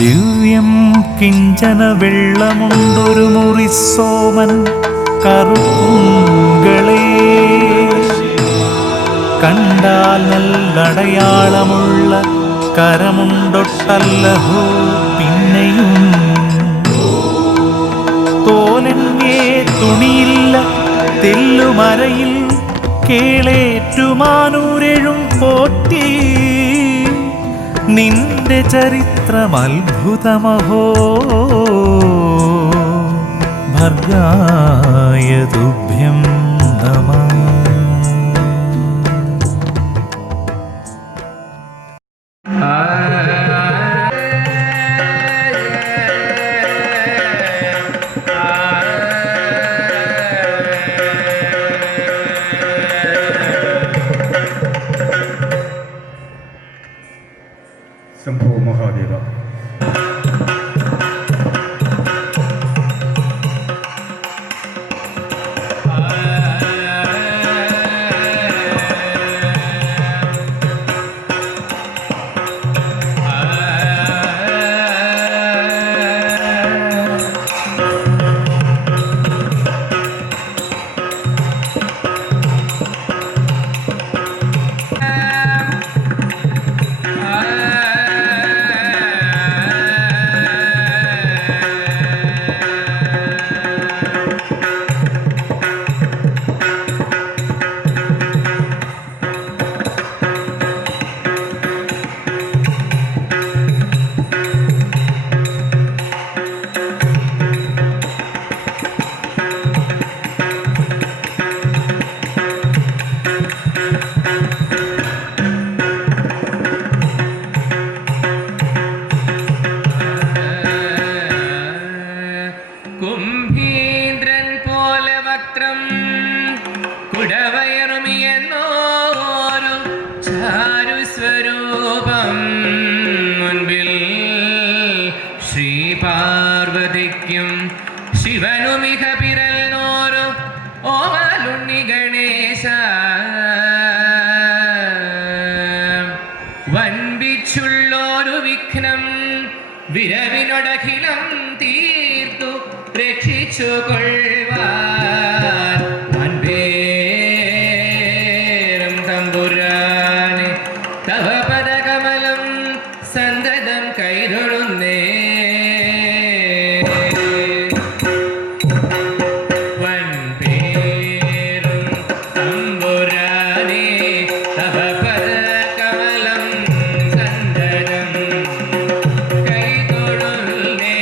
ദിവ്യം കിഞ്ചന വെള്ളമുണ്ടൊരു മുറിസോമൻ കറുപ്പുങ്കളേ കണ്ടാൽ നല്ലടയാളമുള്ള കരമുണ്ടൊട്ടല്ലഹോ പിന്നെയും തോലന്യേ തുണിയില്ല തെല്ലുമരയിൽ കേളേറ്റുമാനൂരെഴും പോറ്റി നിന്റെ ചരിത്രം അത്ഭുതമഹോ ഭർഗായ തുഭ്യം നമഃ. ശംഭോ മഹാദേവ. കുംഭീന്ദ്രൻ പോലെ വക്രം കുടവയറുമിയെന്നോരു ചാരുസ്വരൂപം മുൻപിൽ ശ്രീ പാർവതിക്കും ശിവനുമിക പിറന്നോരു ഓമലുണ്ണി ഗണേശ വൻപിച്ചുള്ളോരു വിഘ്നം വിരവിനൊടഖിലം തീർത്തു രക്ഷിച്ചു കൊള്ളുവാൻ വൻപേരം തമ്പുരാനെ തവ പദകമലം സന്തതം കൈതൊഴുന്നേ. വൻപേരും തമ്പുരാനെ തവ പദകമലം സന്തതം കൈതൊഴുന്നേ.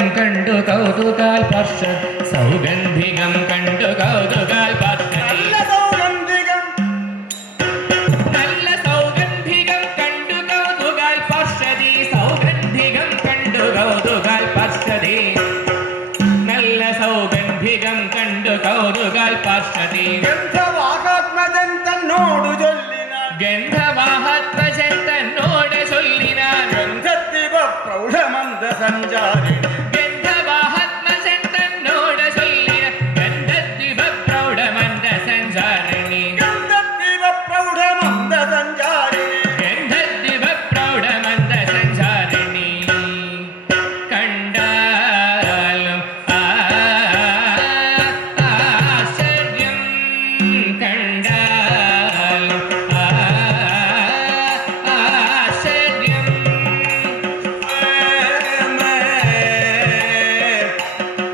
സൗഗന്ധികം കണ്ടു കൗതുകാൽ പർഷ സൗഗന്ധികം കണ്ടു കൗതുകാൽ പർഷതി നല്ല സൗഗന്ധികം കണ്ടു കൗതുകാൽ പർഷതി സൗഗന്ധികം കണ്ടു കൗതുകാൽ പർഷതി നല്ല സൗഗന്ധികം കണ്ടു കൗതുകാൽ പർഷതി ഗന്ധവാഹാത്മജൻ തന്നോടു ചൊല്ലിനാൻ ഗന്ധവാഹത്വജൻ തന്നോട് ചൊല്ലിനാൻ ഗന്ധത്തിവ പ്രൗഢമന്ദ സഞ്ചാരിണി ഗന്ധവാഹത്മജൻ തന്നോട് ചൊല്ലിനാൻ ഗന്ധദ്വിപ പ്രൗഢമന്ദ സഞ്ചാരിണി ഗന്ധത്തിവ പ്രൗഢമന്ദ സഞ്ചാരിണി ഗന്ധദ്വിപ പ്രൗഢമന്ദ സഞ്ചാരിണി കണ്ടാലും ആശ്ചര്യം കണ്ടാലും ആശ്ചര്യം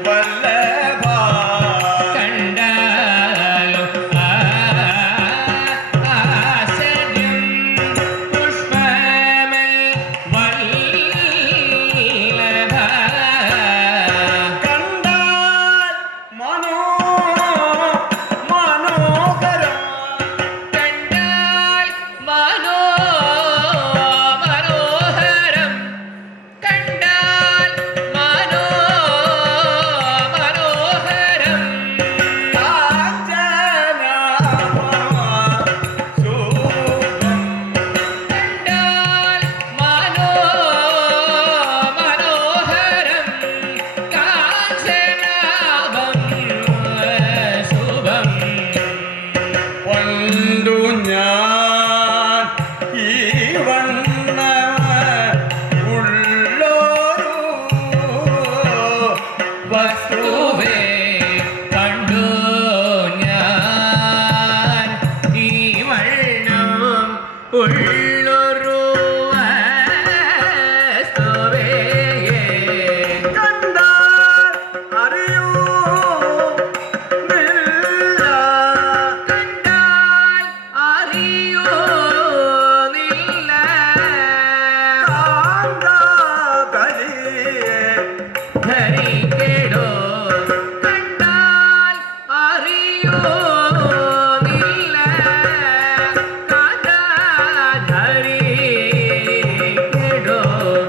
വല്ലഭ കണ്ടാലും ആശ്ചര്യം പുഷ്പമൽ വല്ലഭ കണ്ടാൽ മനോഹരം കണ്ടാൽ മനോഹരം കണ്ടാൽ മനോഹരം കണ്ടാൽ മനോഹരം കാഞ്ചനാഭം ശുഭം പണ്ടു ഞാൻ ഈ വണ്ണ ഉള്ളൊരു വസ്തുവേ കണ്ടു ഞാൻ ഈ വണ്ണം ഉള്ളൊരു വസ്തുവേ കണ്ടാൽ അറിയൂ നില്ല കണ്ടാൽ അറിയുന്നില്ല കാന്താകലിയെ ധരിക്കടോ കണ്ടാൽ അറിയുന്നില്ല ധരിക്കടോ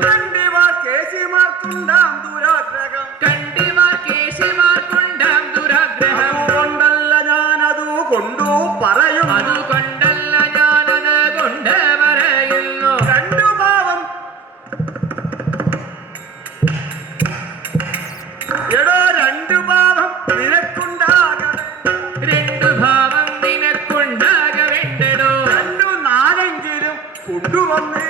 കണ്ടിവ കേശിമാർക്കുണ്ടാം ദുരാഗ്രഹം കണ്ടിമാർ കേശിമാർക്കുണ്ടാം ദുരാഗ്രഹം അതുകൊണ്ടല്ല ഞാനതു കൊണ്ടു പറയും അതുകൊണ്ടല്ല ഞാനത് കൊണ്ട് പറയുന്നു രണ്ടു ഭാവം എടോ രണ്ടു ഭാവം നിനക്കുണ്ടാകണം രണ്ടു ഭാവം നിനക്കുണ്ടാക വേണ്ടടോ രണ്ടു നാലെങ്കിലും കൊണ്ടുവന്നേ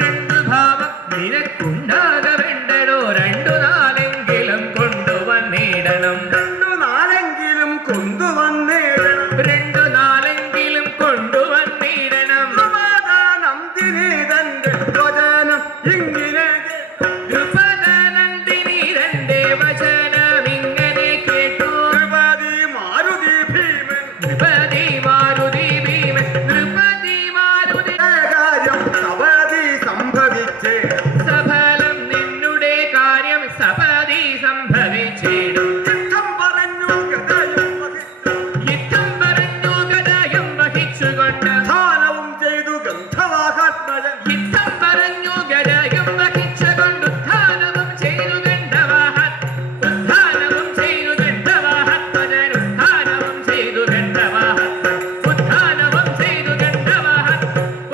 രണ്ടു ഭാവം നിനക്കുണ്ടാക വേണ്ടടോ രണ്ടു നാലെങ്കിലും കൊണ്ടുവന്നിടണം രണ്ടു നാലെങ്കിലും കൊണ്ടുവന്നേടണം രണ്ടു നാലെങ്കിലും കൊണ്ടുവന്നിടണം നന്ദിനി തന്റെ വചനം ഇങ്ങനെ നന്ദിനി രണ്ടേ വചനം ഇങ്ങനെ കേട്ടു ദ്രുപദി മാരുതി ഭീമൻ നൃപതി മാരുതി ഭീമൻ നൃപതി മാരുതി കാര്യം സപതി സംഭവിച്ചേ സഫലം നിന്നുടെ കാര്യം സപതി സംഭവിച്ചിടും ചിത്തം പറഞ്ഞു ഗതയും വഹിച്ചു. യുദ്ധം പറഞ്ഞു ഗദയും വഹിച്ചുകൊണ്ട് ധാനവും ചെയ്തു ഗന്ധവാഹാത്മജൻ യുദ്ധം പറഞ്ഞു ഗദയും വഹിച്ചുകൊണ്ട് ഉത്ഥാനവും ചെയ്തു ഗന്ധവാഹൻ ഉത്ഥാനവും ചെയ്തു ഗന്ധവാഹത്വജൻ ഉത്ഥാനവും ചെയ്തു ഗന്ധവാഹൻ ഉത്ഥാനവും ചെയ്തു ഗന്ധവാഹൻ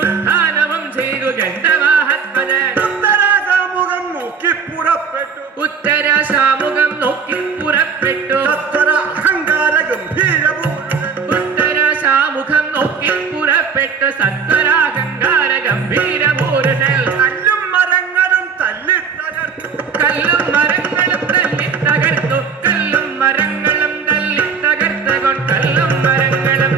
ഉത്ഥാനവും ചെയ്തു ഗന്ധവാഹത്വജൻ ഉത്തരാകാമുഖം നോക്കി പുറപ്പെട്ടു ഉത്തരാശാമുഖം നോക്കി പുറപ്പെട്ടു തത്വര അഹങ്കാര ഗംഭീരപൂരുഷൻ ഉത്തരാശാമുഖം നോക്കി പുറപ്പെട്ടു സത്വരാഹങ്കാര ഗംഭീര പൂരുഷൽ കല്ലും മരങ്ങളും തല്ലി തകർത്തു കല്ലും മരങ്ങളും തല്ലി തകർത്തു കല്ലും മരങ്ങളും തല്ലി തകർത്തകൊണ്ട് കല്ലും മരങ്ങളും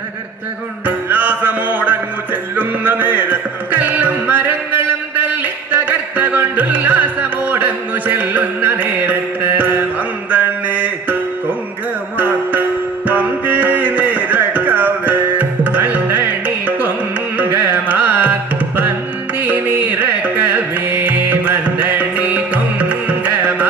തകർത്തകൊണ്ട് ഉല്ലാസമോടങ്ങു ചെല്ലുന്ന നേരത്ത് കല്ലും മരങ്ങളും തല്ലി തകർത്തകൊണ്ട് ഉല്ലാസമോടങ്ങു ചെല്ലുന്ന നേരത്ത് പന്തണ്ണി കൊങ്കമാ പന്തി നിരക്കവേ പന്തണി കൊങ്കമാ പന്തി നിറക്കവേ മന്ദണി കൊങ്കമാ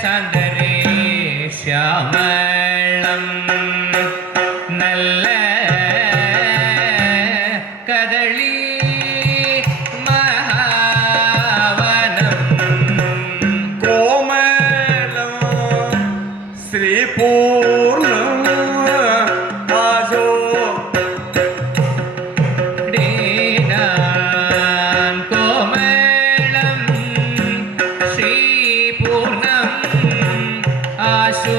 ശാന്തരേ ശ്യാമളം നല്ല കദളി മഹാവനം കോമലം ശ്രീപൂർണം ആശോ കോമളം ശ്രീപൂർണം ആശോ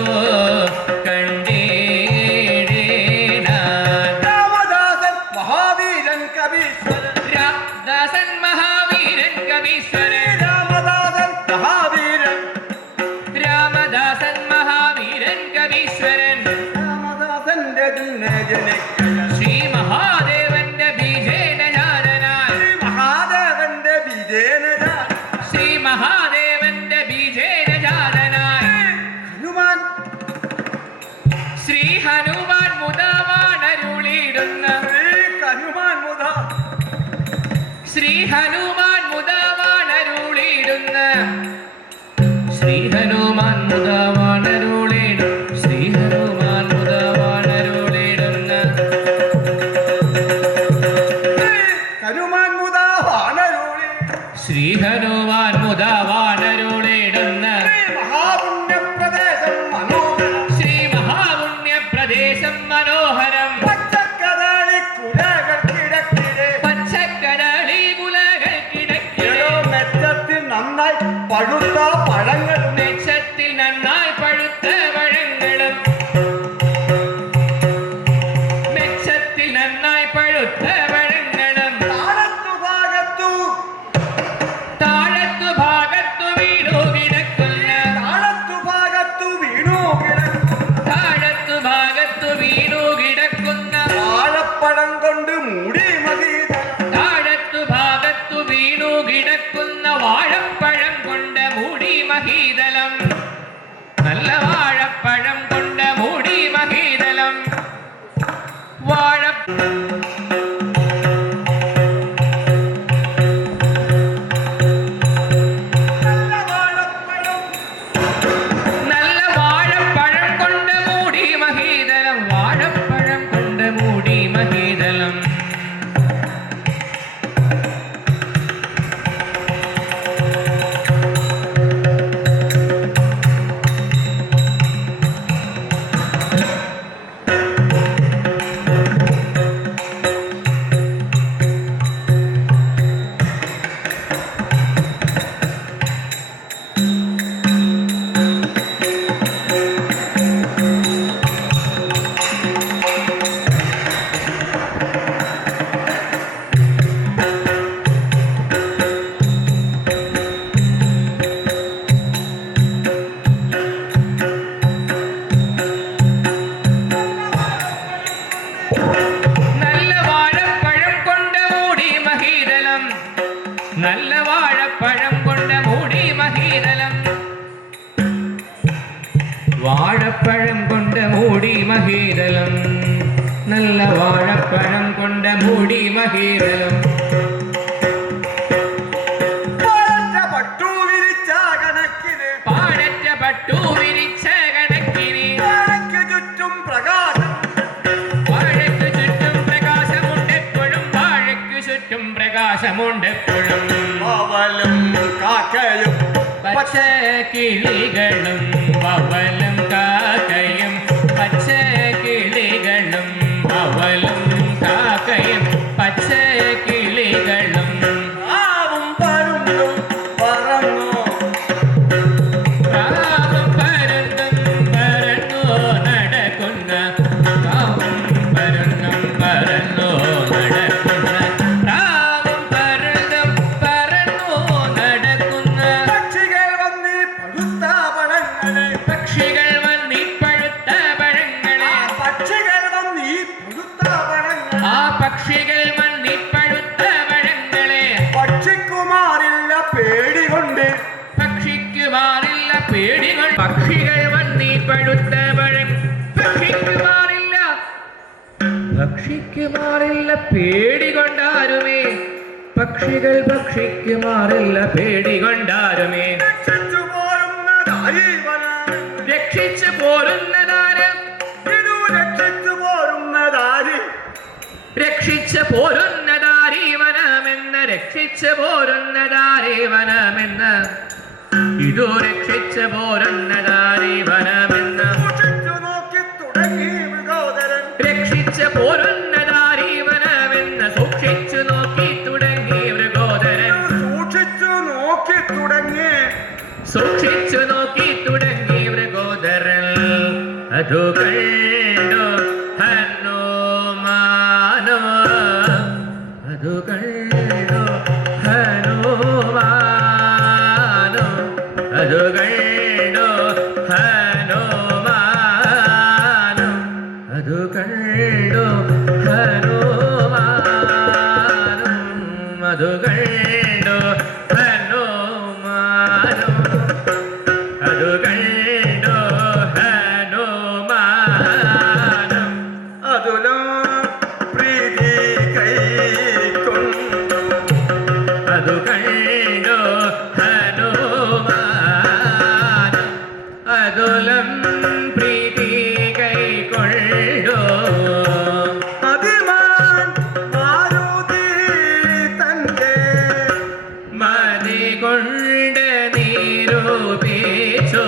രാമദാസൻ മഹാവീരൻ കവീശ്വരൻ രാമദാസൻ മഹാവീരൻ കവീശ്വരൻ രാമദാസൻ മഹാവീരൻ രാമദാസൻ മഹാവീരൻ കവീശ്വരൻ രാമദാസന്റെ ജനിക്കയ ശ്രീ മഹാദേവന്റെ ബീജേന ജാതനായി ശ്രീ മഹാദേവന്റെ വിജയന ശ്രീ മഹാദേവന്റെ ബീജേന ജാതനായി ഹനുമാൻ ശ്രീ ഹനുമാൻ മുദാവാണരുളിടുന്ന ഹനുമാൻ മുത ശ്രീ ഹനുമാൻ മുദാവാണരുളിടുന്ന ശ്രീ ഹനുമാൻ മുദാവാണരുളിടും ശ്രീ ഹനുമാൻ മുദാവാണരുളിടുന്ന ഹനുമാൻ മുത വാണരുളി ശ്രീ ഹനുമാൻ മുദാവാണരുളിടുന്ന മഹാപുണ്യപ്രദേശം മനോഹരം ശ്രീ മഹാപുണ്യപ്രദേശം മനോഹരം പച്ചക്കദളി കുലകൾ കിടക്കിടെ പച്ചക്കടലി കുലകൾ കിടക്കിടോ മെച്ചത്തിൽ നന്നായി പഴുത്ത പഴങ്ങൾ മെച്ചത്തിൽ നന്നായി പഴുത്ത പഴങ്ങളും മെച്ചത്തിൽ നന്നായി പഴുത്ത പഴങ്ങളും താഴത്തു ഭാഗത്തു വീണു കിടക്കുന്ന താഴത്തു വീണു കിടക്കുന്ന വാഴപ്പഴം കൊണ്ട് മൂടി മതീതം താഴത്തു ഭാഗത്തു വീണു കിടക്കുന്ന വാഴപ്പഴം കൊണ്ട് മൂടി മഹീതലം നല്ല വാഴപ്പഴം കൊണ്ട് മൂടി മഹീതലം വാഴ നല്ല വാഴപ്പഴം കൊണ്ട് മൂടി മഹീതലം വാഴപ്പഴം കൊണ്ട് മൂടി മഹീതലം നല്ല വാഴപ്പഴം കൊണ്ട് മൂടി മഹീതലം നല്ല വാഴപ്പഴം കൊണ്ട് മൂടി മഹീതലം വാഴപ്പഴം കൊണ്ട് മൂടി മഹീതലം നല്ല വാഴപ്പഴം കൊണ്ട് മൂടി മഹീതലം പട്ടു വിരിച്ച കണക്കിന് പാടറ്റ പട്ടു വിരിച്ച കണക്കിന് വാഴയ്ക്ക് ചുറ്റും പ്രകാശം വാഴയ്ക്കു ചുറ്റും പ്രകാശമുണ്ടെപ്പോഴും വാഴയ്ക്കു ചുറ്റും പ്രകാശമുണ്ടെപ്പോഴും അവലും കാക്കയും പച്ച കിളികളും പവലും കാക്കയും പച്ച കിളികളും പവലും കാക്കയും പച്ച കിളികളും ആവും പരുന്തും പറന്നു പ്രാവും പരുന്തും പറന്നു നടക്കുന്ന പ്രാവും പരുന്തും പറന്നു നടക്കുന്ന പ്രാവും പരുന്തും പറന്നു നടക്കുന്ന പക്ഷികൾ വന്നീ പഴുത്ത പഴങ്ങളെ പക്ഷികൾ വന്നി പഴുത്ത പഴങ്ങളെ പക്ഷികൾ വന്നീ പഴുത്ത പഴങ്ങൾ ആ പക്ഷികൾ വന്നി പഴുത്ത പഴങ്ങളെ പക്ഷിക്കുമാറില്ല പേടികൊണ്ട് പക്ഷിക്ക് മാറില്ല പേടികൾ പക്ഷികൾ വന്നി പഴുത്ത പഴം പക്ഷിക്ക് മാറില്ല പേടി കൊണ്ടാരുമേ പക്ഷികൾ പക്ഷിക്ക് മാറില്ല പേടി കൊണ്ടാരുമേ രക്ഷിച്ചു പോരുന്ന ആരീവനാമെന്ന് രക്ഷിച്ചു പോരുന്നതാര് ഇതു രക്ഷിച്ചു പോരുന്നതാര് രക്ഷിച്ചു പോരുന്നതാരീവനമെന്ന് രക്ഷിച്ചു പോരുന്നതാരീവനമെന്ന് ഇതു രക്ഷിച്ചു പോരുന്നതാരീവനമെന്ന് സൂക്ഷിച്ചു നോക്കി തുടങ്ങി മൃഗോദരൻ രക്ഷിച്ചു പോരുന്നതാരീവനമെന്ന് സൂക്ഷിച്ചു നോക്കി തുടങ്ങി മൃഗോദരൻ സൂക്ഷിച്ചു നോക്കി തുടങ്ങി സൂക്ഷിച്ചു നോക്കി തുടങ്ങി മൃഗോദരൻ അതു കണ്ടു ഹനുമാനോ അതു കണ്ടു ഹനുമാനോ അതു കണ്ടു ഹനുമാനോ അതു കണ്ടു ഹനുമാനോ അതു കണ്ടു ഹനുമാനോ അതു കണ്ടു ഹനുമാനം അതുലം പ്രീതി കൈക്കൊണ്ടു അതു കണ്ടു ഹനുമാനം അതുലം പ്രീതി കൈക്കൊണ്ടു അതിമാൻ മാരുതി തന്റെ മതി കൊണ്ട് നിരൂപിച്ചു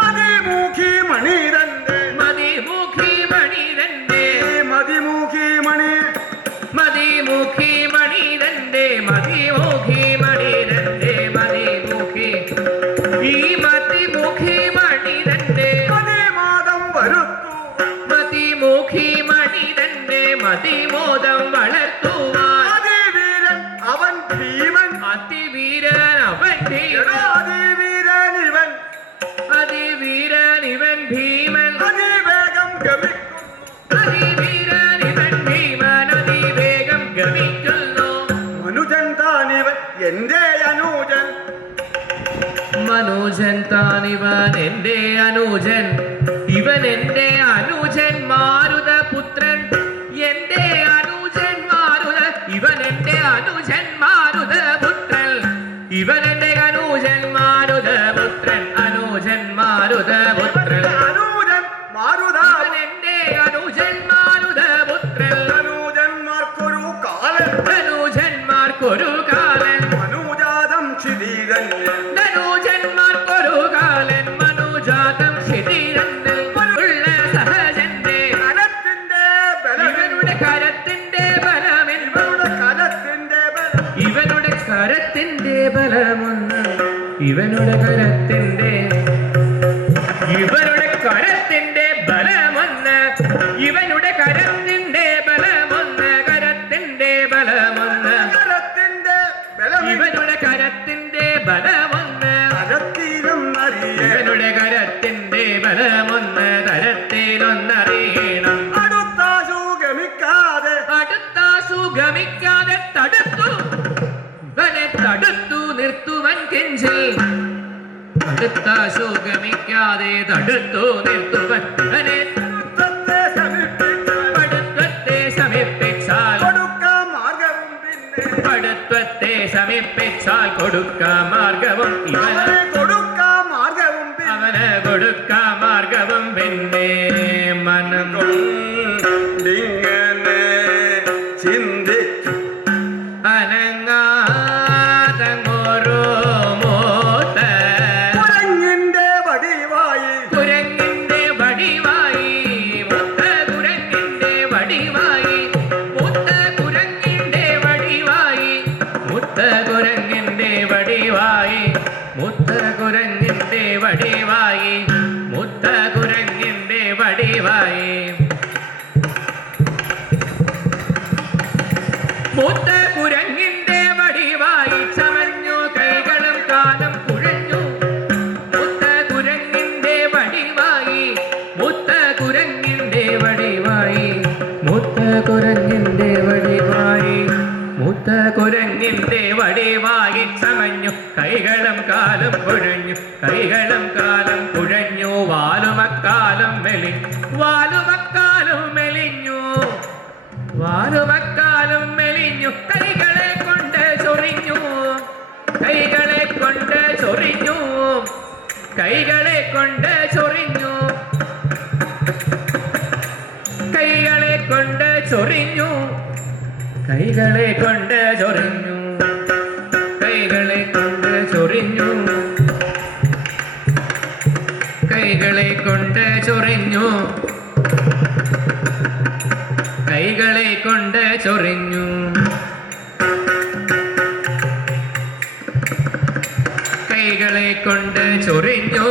മതിമുഖി മണി തന്റെ മതിമുഖി മണിതന്റെ മതിമുഖി മണി മതിമുഖി മണിതന്റെ മതിമുഖി മണിതന്റെ മതിമുഖി ഈ മതിമുഖി മണിതന്റെ മതിമാദം വരുത്തു മതിമുഖി മണിതന്റെ മതിമോദം വളർത്തുവാൻ അതിവീരൻ അവൻ ഭീമൻ അതിവീരൻ അവൻ എടാ അതിവീരൻ ഇവൻ അതിവീരൻ ഇവൻ ഭീമൻ അതിവേഗം ഗമിക്കുന്നു അതിവീരൻ ഇവൻ ഭീമൻ അതിവേഗം ഗമിക്കുന്നു മനുജൻ താനിവൻ എന്റെ അനുജൻ മനോജൻ താനിവൻ എന്റെ അനുജൻ ഇവൻ എന്റെ അനുജൻ മാരുതപുത്രൻ എന്റെ അനുജൻ മാരുത ഇവൻ എന്റെ അനുജൻ മാരുതപുത്രൻ ഇവൻ എന്റെ അനുജൻ മാരുതപുത്രൻ അനുജൻ മാരുതപുത്രൻ അനുജൻ മാരുത ഇവൻ എന്റെ അനുജൻ മാരുതപുത്രൻ അനുജന്മാർക്കൊരു കാലൻ ധനുജന്മാർക്കൊരു കാലൻ അനുജാതം ക്ഷിതീരന്യ ധനുജന്മാർക്കൊരു കാലൻ മനുജാതം ശിഥിരന്റെ ഉള്ള സഹജന്റെ കരത്തിന്റെ ബലം ഇവനുടെ കരത്തിന്റെ ബലമെൻ ഇവരുടെ കരത്തിന്റെ ബലം ഇവനുടെ കരത്തിന്റെ ഇവനുടെ കരത്തിന്റെ ബലമൊന്ന് ഇവനുടെ കരത്തിന്റെ ബലമൊന്ന് കരത്തിന്റെ ബലമൊന്ന് കരത്തിന്റെ ബലം ഇവനുടെ കരത്തിന്റെ ബലമൊന്ന് കരത്തിലും അറിയ ഇവനുടെ കരത്തിന്റെ ബലമൊന്ന് തരത്തിലൊന്നറിയണം അടുത്താശു ഗമിക്കാതെ അടുത്താശു ഗമിക്കാതെ തടുത്തു ഇവനെ തടുത്തു നിർത്തുവൻ കെഞ്ചിൽ അടുത്താശു ഗമിക്കാതെ തടുത്തു നിർത്തുവൻ ഇവനെ അടുത്തത്തെ സമീപിച്ചാൽ പടുത്വത്തെ സമീപിച്ചാൽ കൊടുക്കാം മാർഗവും പിന്നെ പടുത്വത്തെ സമീപിച്ചാൽ കൊടുക്കാം മാർഗവും ഇവന് അവനെ കൊടുക്കാം മാർഗവും പിന്നെ അവന് കൊടുക്കാം മാർഗവും പിന്നെ മനം കൊണ്ടിങ്ങനെ ചിന്തിച്ചു അനങ്ങാതങ്ങോരോ മൂത്ത കുരങ്ങിന്റെ വടിവായി കുരങ്ങിന്റെ വടിവായി മുത്ത കുരങ്ങിന്റെ വടിവായി മുത്ത കുരങ്ങിന്റെ വടിവായി മുത്ത കുരങ്ങിന്റെ വടിവായി മുത്ത കുരങ്ങിന്റെ വടിവായി മുത്ത കുരങ്ങിന്റെ വടിവായി മുത്ത കുരങ്ങിന്റെ വടിവായി ചമഞ്ഞു കൈകളും കാലം കുഴഞ്ഞു മുത്ത കുരങ്ങിന്റെ വടിവായി മുത്ത കുരങ്ങിന്റെ വടിവായി മുത്ത കുരങ്ങിന്റെ വടിവായി മുത്ത കുരങ്ങിന്റെ വടിവായി ചമഞ്ഞു കൈകളും കാലം കുഴഞ്ഞു കൈകളും കാലം കുഴഞ്ഞു വാലുമക്കാലം മെലിഞ്ഞു വാലുമക്കാലം മെലിഞ്ഞു കൈകളെ കൊണ്ട് ചൊറിഞ്ഞു കൈകളെ കൊണ്ട് ചൊറിഞ്ഞു, കൈകളെ കൊണ്ട് ചൊറിഞ്ഞു, കൈകളെ കൊണ്ട് ചൊറിഞ്ഞു, കൈകളെ കൊണ്ട് ചൊറിഞ്ഞു, കൈകളെ കൊണ്ട് ചൊറിഞ്ഞു, കൈകളെ കൊണ്ട് ചൊറിഞ്ഞു, കൈകളെ കൊണ്ട് ചൊറിഞ്ഞു,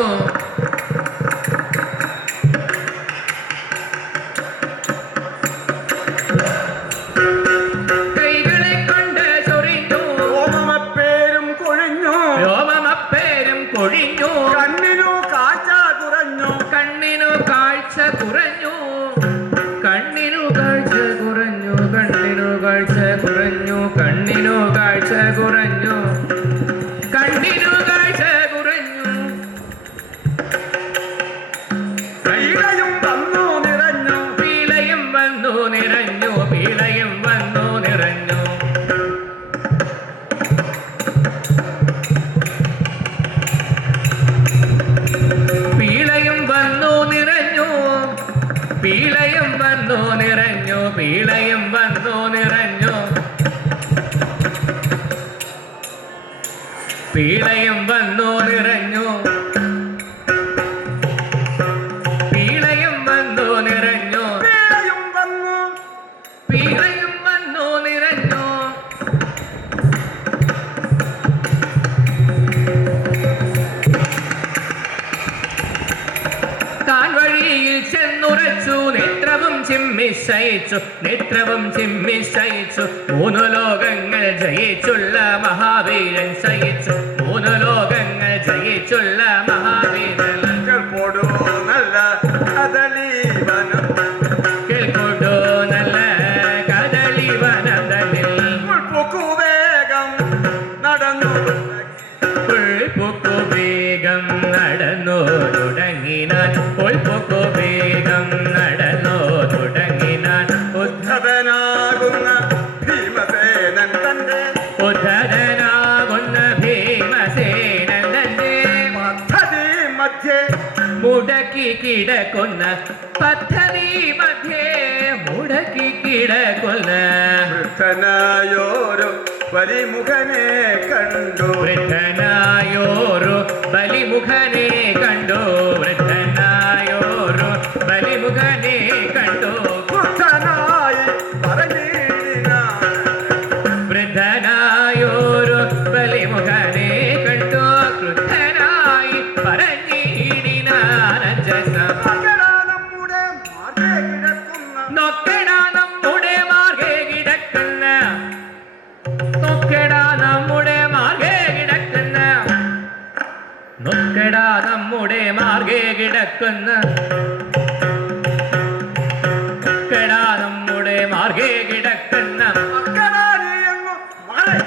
കൈകളെ കൊണ്ട് ചൊറിഞ്ഞു, ഓമമപ്പേരും കൊഴിഞ്ഞു, രോമമപ്പേരും കൊഴിഞ്ഞു, കണ്ണിനു കാഴ്ച കുറഞ്ഞു, കണ്ണിനു കാഴ്ച കുറഞ്ഞു, കണ്ണിനു കാഴ്ച കുറഞ്ഞു, കണ്ണിനു കാഴ്ച കുറഞ്ഞു, കണ്ണിനു കാഴ്ച കുറഞ്ഞു, കണ്ണിനു കാഴ്ച കുറഞ്ഞു, പീളയും വന്നു നിറഞ്ഞു, പീളയും വന്നു നിറഞ്ഞു, പീളയും വന്നു നിറഞ്ഞു, പീളയും വന്നു നിറഞ്ഞു, പീളയും വന്നു നിറഞ്ഞു, പീളയും വന്നു നിറഞ്ഞു, പീളയും വന്നു നിറഞ്ഞു, പീളയും വന്നു നിറഞ്ഞു, പീളയും വന്നു, പീളയും വന്നു നിറഞ്ഞു, താൻ വഴിയിൽ ചെന്നുറച്ചു, നേത്രവും ചിമ്മിശയിച്ചു, നേത്രവും ചിമ്മിശയിച്ചു, മൂന്നു ലോകങ്ങൾ ജയിച്ചുള്ള മഹാവീരൻ ശയിച്ചു, മൂന്നു ലോകങ്ങൾ ജയിച്ചുള്ള മഹാവീരൻ. കേൾപ്പോടു നല്ല കദളീവനം, കേൾക്കൊണ്ടു നല്ല കദളിവനം തന്നിൽ ഉൾപ്പൊക്കു വേഗം നടന്നു, ഉൾപ്പൊക്കു വേഗം നടന്നു തുടങ്ങിനാൻ, ഉൾപ്പൊക്കു വേഗം നടന്നു തുടങ്ങിനാൻ, ഉദ്ധവനാകുന്ന ഭീമസേനൻ തന്റെ ഉദ്ധരനാകുന്ന ഭീമസേനൻ തന്റെ പദ്ധതി മധ്യേ മുടക്കി കിടക്കുന്ന പദ്ധതി മധ്യേ മുടക്കി കിടക്കുന്ന വൃദ്ധനായോരു വലിമുഖനെ കണ്ടു, വൃദ്ധനായോരു ബലിമുഖനെ കണ്ടു, വൃദ്ധനായോരു ബലിമുഖനെ കണ്ടു, വൃദ്ധനായി പറഞ്ഞിടിനാൻ, വൃദ്ധനായോരു ബലിമുഖനെ കണ്ടു, ക്രുദ്ധനായി പറഞ്ഞിടിനാനഞ്ജസം. മകളാ നമ്മുടെ മാർഗ്ഗേ കിടക്കുന്ന, നോക്കടാ നമ്മുടെ മാർഗേ കിടക്കുന്ന, നോക്കടാ നമ്മുടെ മാർഗേ കിടക്കുന്ന, നോക്കടാ നമ്മുടെ മാർഗേ കിടക്കുന്ന, നോക്കടാ നമ്മുടെ മാർഗേ കിടക്കുന്ന, മക്കളാ നീ അങ്ങു മാറി,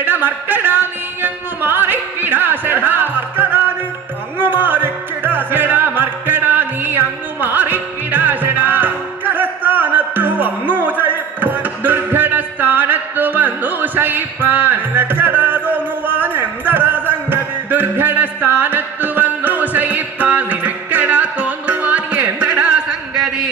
എടമർക്കടാ നീ അങ്ങു മാറിക്കിടാശടാ, മക്കളാ നീ അങ്ങു മാറിക്കിടാ, എടമർക്കടാ നീ അങ്ങു മാറിക്കിടാശടാ, കരസ്ഥാനത്തു വന്നു ജയിപ്പാൻ, ദുർഘട സ്ഥാനത്തു വന്നു ശയിപ്പാൻ, നിനക്കടാ തോന്നുവാൻ എന്തടാ സംഗതി, ദുർഘട സ്ഥാനത്തു വന്നു ശയിപ്പാൻ, നിനക്കെടാ തോന്നുവാൻ എന്തടാ സംഗതി.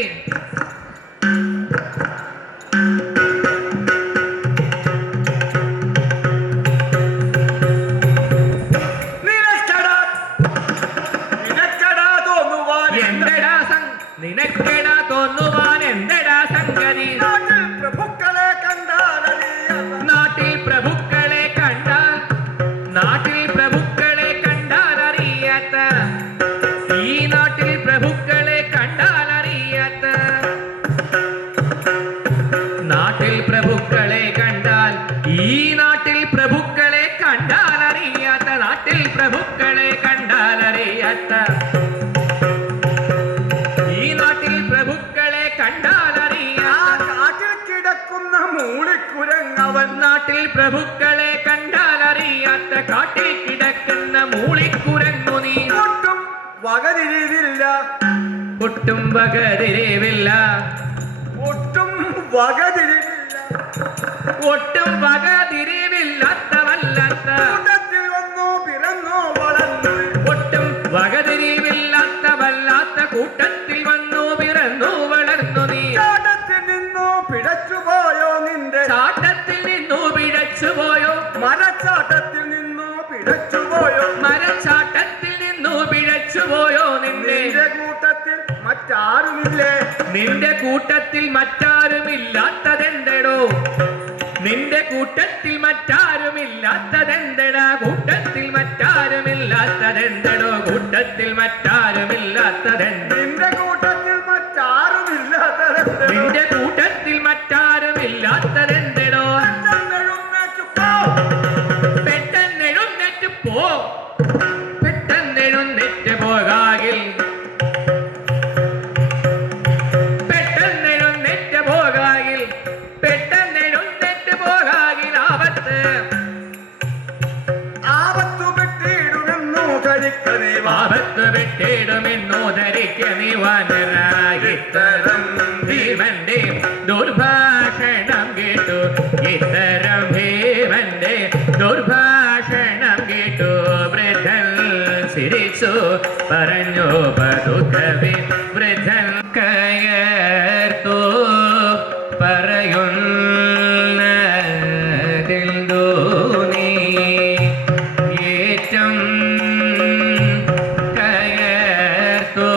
നിനക്കടാ നിനക്കടാ തോന്നുവാൻ എന്തടാ നിനക്കെടാ തോന്നുവാൻ എന്തടാ സംഗതി. നാട്ടിൽ പ്രഭുക്കളെ കണ്ടാലറിയാം, നാട്ടിൽ പ്രഭുക്കളെ കണ്ടാൽ, നാട്ടിൽ പ്രഭുക്കളെ കണ്ടാൽ അറിയാത്ത, ഈ നാട്ടിൽ പ്രഭുക്കളെ കണ്ടാൽ അറിയാത്ത, നാട്ടിൽ പ്രഭുക്കളെ കണ്ടാൽ, ഈ നാട്ടിൽ പ്രഭുക്കളെ കണ്ടാൽ അറിയാത്ത, നാട്ടിൽ പ്രഭുക്കളെ കണ്ടാൽ അറിയാത്ത, ഈ നാട്ടിൽ പ്രഭുക്കളെ കണ്ടാൽ ആ അറിയാത്ത, കാട്ടിൽ കിടക്കുന്ന മൂളിക്കുരങ്ങവൻ, നാട്ടിൽ പ്രഭുക്കളെ കണ്ടാൽ അറിയാത്ത, കാട്ടിൽ കിടക്കുന്ന മൂളിക്കുരങ്ങു നീ. ഒട്ടും വകതിരിവില്ല, ഒട്ടും വകതിരിവില്ല, ഒട്ടും വകതിരിവില്ല, ഒട്ടും വകതിരിവില്ലാത്തവല്ലാത്ത, കൂട്ടത്തിൽ വന്നു പിറന്നു വളർന്നു, ഒട്ടും ചാട്ടത്തിൽ നിന്നു പിഴച്ചുപോയോ മരച്ചാട്ടത്തിൽ നിന്നു പിഴച്ചുപോയോ മരച്ചാട്ടത്തിൽ നിന്നു പിഴച്ചുപോയോ നിന്റെ കൂട്ടത്തിൽ മറ്റാരുമില്ലേ നിന്റെ കൂട്ടത്തിൽ മറ്റാരുമില്ലാത്തതെന്തടോ നിന്റെ കൂട്ടത്തിൽ മറ്റാരുമില്ലാത്തതെന്തടാ കൂട്ടത്തിൽ മറ്റാരുമില്ലാത്തതെന്തടോ കൂട്ടത്തിൽ മറ്റാരുമില്ലാത്തതെന്ത് നിന്റെ കൂട്ടത്തിൽ മറ്റാരുമില്ലാത്തതെന്ത് നിന്റെ കൂട്ടത്തിൽ മറ്റാരുമില്ലാത്തതെന്തടോ പെട്ടെന്നെഴുന്നേറ്റ് പോ പെട്ടെന്നെഴുന്നേറ്റ് പോകാകിൽ പെട്ടെന്നെഴുന്നേറ്റ് പോകാകിൽ പെട്ടെന്നെഴുന്നേറ്റ് പോകാകിൽ ആപത്ത് ആപത്തു പെട്ടിടുമെന്നു ധരിക്ക നീ ആപത്ത് വിട്ടിടുമെന്നോ ധരിക്ക നീ വാനരായിത്തരം ഭീമന്റെ ദുർഭാഷണം കേട്ടു ഇത്തരം ഭീമന്റെ ദുർഭാഷണം കേട്ടു വൃദ്ധൻ ചിരിച്ചു പറഞ്ഞു പതുക്കവി വൃദ്ധൻ കയർത്തു പറയുന്നതിൽദൂ നീ ഏറ്റം കയർത്തു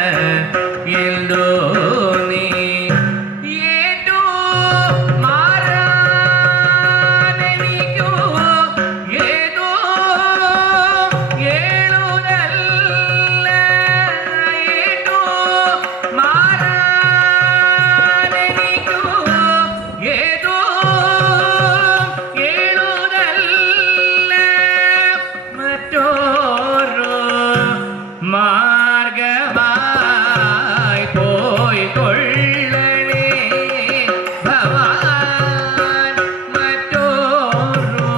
പറയുന്നതിൽദൂ നീ ഏറ്റു മാറാനെനിക്കു ഏതോ ഏഴുതല്ല ഏറ്റു മാറാനെനിക്കു ഏതോ ഏഴുതല്ല മറ്റോരോ മാർഗമായി പോയി കൊള്ളണേ ഭവാൻ മറ്റോരോ